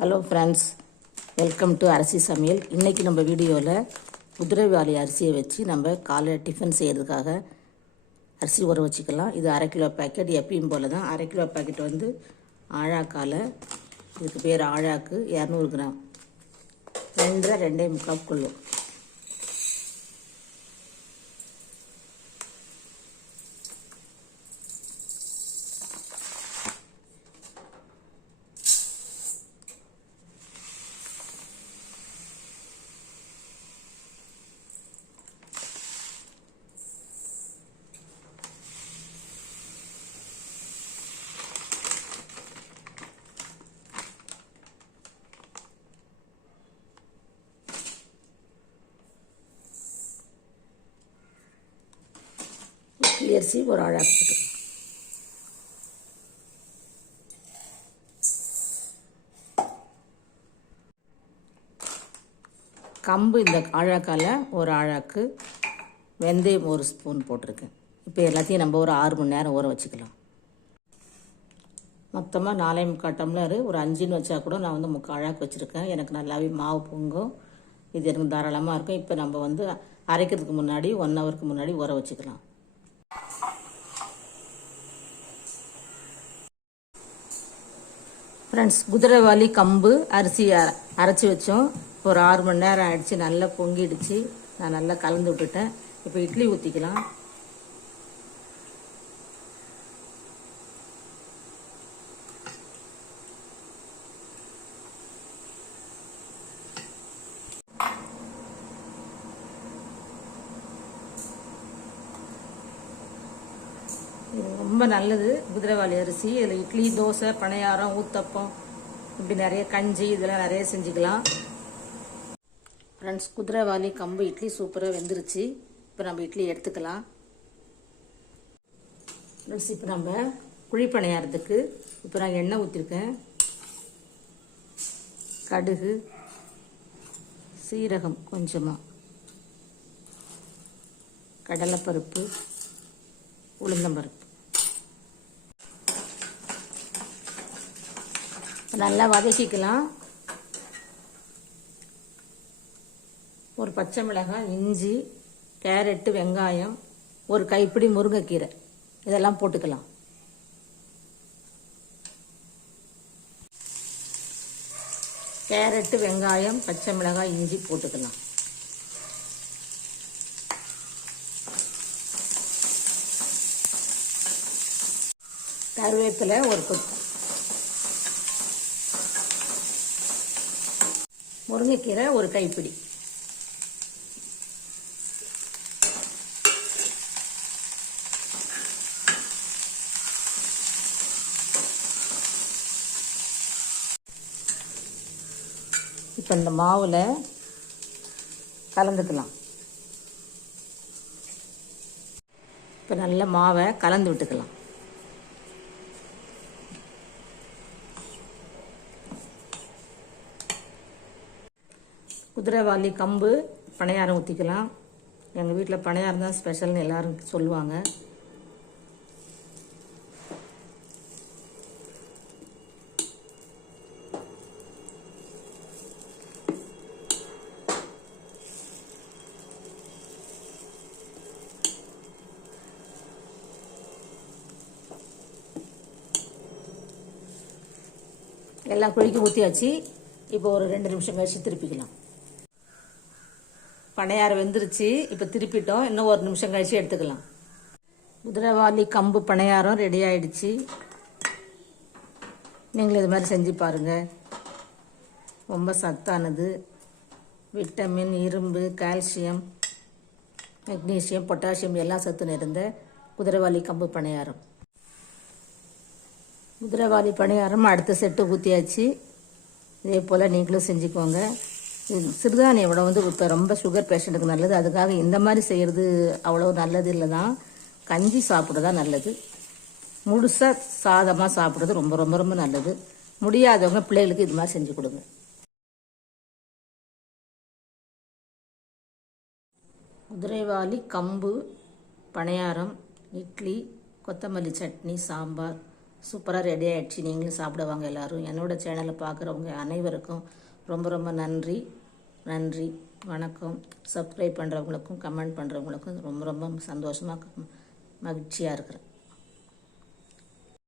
Hello friends welcome to அரிசி சமையல் இன்றைக்கி நம்ம வீடியோவில் குதிரைவாளி அரிசியை வச்சு நம்ம காலை டிஃபன் செய்கிறதுக்காக அரிசி ஊற வச்சுக்கலாம். இது அரை கிலோ பேக்கெட் எப்பயும் போல் தான் அரை கிலோ பேக்கெட் வந்து ஆழாக்கால் இதுக்கு பேர் ஆழாக்கு இரநூறு கிராம். ரெண்டரை ரெண்டே முக்கால் கொள்ளும் இட்லி அரிசி ஒரு அழகாக போட்டுக்கலாம் கம்பு இந்த ஆழாக்கால ஒரு அழாக்கு வெந்தயம் ஒரு ஸ்பூன் போட்டிருக்கேன். இப்போ எல்லாத்தையும் நம்ம ஒரு ஆறு மணி நேரம் ஊற வச்சுக்கலாம். மொத்தமாக நாலே முக்கால் டம்ளர் ஒரு அஞ்சுன்னு வச்சா கூட நான் வந்து முக்கால் அழாக்கு வச்சுருக்கேன். எனக்கு நல்லாவே மாவு பொங்கும். இது எனக்கு தாராளமாக இருக்கும். இப்போ நம்ம வந்து அரைக்கிறதுக்கு முன்னாடி ஒன் ஹவருக்கு முன்னாடி ஊற வச்சுக்கலாம். ஃப்ரெண்ட்ஸ் குதிரைவாலி கம்பு அரிசி அ- அரைச்சி வச்சோம். ஒரு ஆறு மணி நேரம் ஆயிடுச்சு. நல்லா பொங்கிடுச்சு. நான் நல்லா கலந்து விட்டுட்டேன். இப்போ இட்லி ஊற்றிக்கலாம் இது ரொம்ப நல்லது குதிரைவாளி அரிசி இதில் இட்லி தோசை பணியாரம் ஊத்தப்பம் இப்படி நிறைய கஞ்சி இதெல்லாம் நிறைய செஞ்சுக்கலாம். ஃப்ரெண்ட்ஸ் குதிரைவாளி கம்பு இட்லி சூப்பராக வெந்துருச்சு. இப்போ நம்ம இட்லி எடுத்துக்கலாம். ஃப்ரெண்ட்ஸ் இப்போ நம்ம குழி பணியாரத்துக்கு இப்போ நான் எண்ணெய் ஊற்றிருக்கேன் கடுகு சீரகம் கொஞ்சமாக கடலைப்பருப்பு உளுந்தம்பருப்பு. நல்லா வதக்கிக்கலாம். ஒரு பச்சை மிளகாய் இஞ்சி கேரட்டு வெங்காயம் ஒரு கைப்பிடி முருங்கைக்கீரை. இதெல்லாம் போட்டுக்கலாம். கேரட்டு வெங்காயம் பச்சை மிளகாய் இஞ்சி போட்டுக்கலாம். கருவேப்பிலை ஒரு கொத்து. முருங்கைக்கீரை ஒரு கைப்பிடி. இப்போ இந்த மாவில் கலந்துக்கலாம். இப்போ நல்ல மாவை கலந்து விட்டுக்கலாம். குதிரைவாலி கம்பு பணியாரம் ஊற்றிக்கலாம் எங்கள் வீட்டில் பணியாரம் தான் ஸ்பெஷல்னு எல்லோரும் சொல்லுவாங்க. எல்லாம் குழிக்கு ஊற்றியாச்சு இப்போ ஒரு ரெண்டு நிமிஷம் கழிச்சு திருப்பிக்கலாம். பனையாறு வெந்துருச்சு. இப்போ திருப்பிட்டோம். இன்னும் ஒரு நிமிஷம் கழிச்சு எடுத்துக்கலாம். குதிரைவாலி கம்பு பணியாரம் ரெடி ஆயிடுச்சு. நீங்களும் இது மாதிரி செஞ்சு பாருங்கள் ரொம்ப சத்தானது. விட்டமின் இரும்பு கால்சியம் மெக்னீசியம் பொட்டாசியம் எல்லாம் சத்து நிறைந்த குதிரைவாலி கம்பு பணியாரம் குதிரைவாலி பணியாரம் அடுத்த செட்டு ஊற்றியாச்சு இதே போல் நீங்களும் செஞ்சுக்கோங்க. சிறுதானிய உணவு வந்து இப்போ ரொம்ப சுகர் பேஷண்ட்டுக்கு நல்லது. அதுக்காக இந்த மாதிரி செய்கிறது அவ்வளோ நல்லது இல்லை தான். கஞ்சி சாப்பிட்றதா நல்லது. முழுசாக சாதமாக சாப்பிட்றது ரொம்ப ரொம்ப ரொம்ப நல்லது. முடியாதவங்க பிள்ளைகளுக்கு இது மாதிரி செஞ்சு கொடுங்க. குதிரைவாளி கம்பு பணியாரம் இட்லி கொத்தமல்லி சட்னி சாம்பார். சூப்பராக ரெடி ஆகிடுச்சு நீங்களும் சாப்பிடுவாங்க எல்லோரும். என்னோடய என்னோட சேனலை பார்க்குறவங்க அனைவருக்கும் ரொம்ப ரொம்ப நன்றி. நன்றி வணக்கம். சப்ஸ்கிரைப் பண்ணுறவங்களுக்கும் கமெண்ட் பண்ணுறவங்களுக்கும் ரொம்ப ரொம்ப சந்தோஷமாக மகிழ்ச்சியாக இருக்கிறேன்.